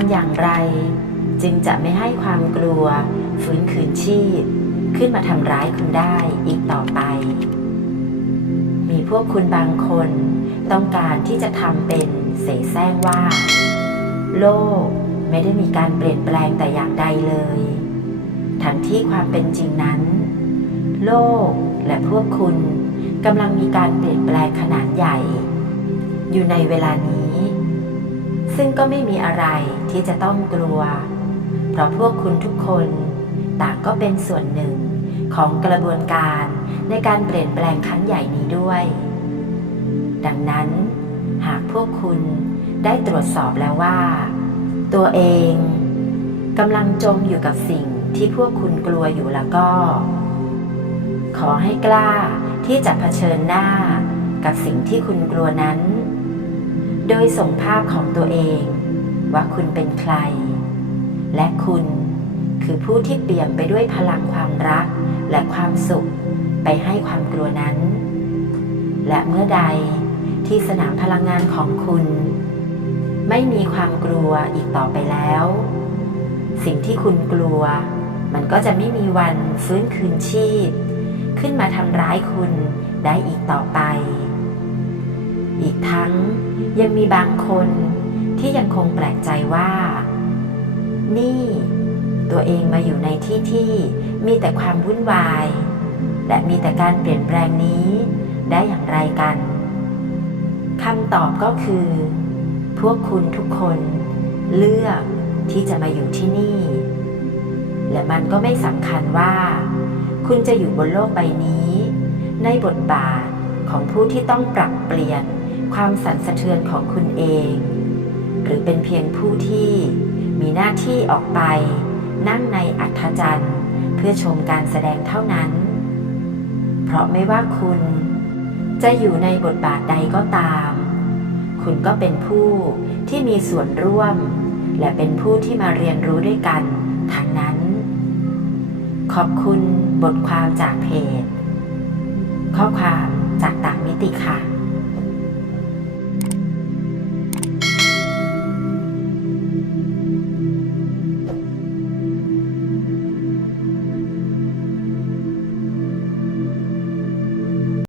ำอย่างไร จึงจะไม่ให้ความกลัวฟื้นคืนชีพ ขึ้นมาทำร้ายคุณได้อีกต่อไป มีพวกคุณบางคนต้องการที่จะทำเป็นเสแสร้งว่า โลกไม่ได้มีการเปลี่ยนแปลงแต่อย่างใดเลย ทั้งที่ความเป็นจริงนั้น โลกและพวกคุณกำลังมีการเปลี่ยนแปลงขนาดใหญ่ อยู่ในเวลานี้ ซึ่งก็ไม่มีอะไรที่จะต้องกลัว เพราะพวกคุณทุกคนต่างก็เป็นส่วนหนึ่งของกระบวนการในการเปลี่ยนแปลงครั้งใหญ่นี้ด้วย ดังนั้น หากพวกคุณได้ตรวจสอบแล้วว่า ตัวเองกำลังจมอยู่กับสิ่งที่พวกคุณกลัวอยู่แล้วก็ ขอให้กล้าที่จะเผชิญหน้ากับสิ่งที่คุณกลัวนั้น โดยส่งภาพของตัวเอง ว่าคุณเป็นใคร และคุณคือผู้ที่เปี่ยมไปด้วยพลังความรักและความสุขไปให้ความกลัวนั้น และเมื่อใดที่สนามพลังงานของคุณ ไม่มีความกลัวอีกต่อไปแล้ว สิ่งที่คุณกลัว มันก็จะไม่มีวันฟื้นคืนชีพ ขึ้นมาทำร้ายคุณได้อีกต่อไป อีกทั้งยังมีบางคนที่ยังคงแปลกใจว่า นี่ ตัวเองมาอยู่ในที่ที่มีแต่ความวุ่นวาย และมีแต่การเปลี่ยนแปลงนี้ได้อย่างไรกันคำตอบก็คือ พวกคุณทุกคนเลือกที่จะมาอยู่ที่นี่ และมันก็ไม่สำคัญว่า คุณจะอยู่บนโลกใบนี้ ในบทบาทของผู้ที่ต้องปรับเปลี่ยน ความสั่นสะเทือนของคุณเอง หรือเป็นเพียงผู้ที่มีหน้าที่ออกไป นั่งในอัธจันทร์เพื่อชมการแสดงเท่านั้น เพราะไม่ว่าคุณจะอยู่ในบทบาทใดก็ตาม คุณก็เป็นผู้ที่มีส่วนร่วม และเป็นผู้ที่มาเรียนรู้ด้วยกันทั้งนั้น ขอบคุณบทความจากเพจ ข้อความจากต่างมิติค่ะ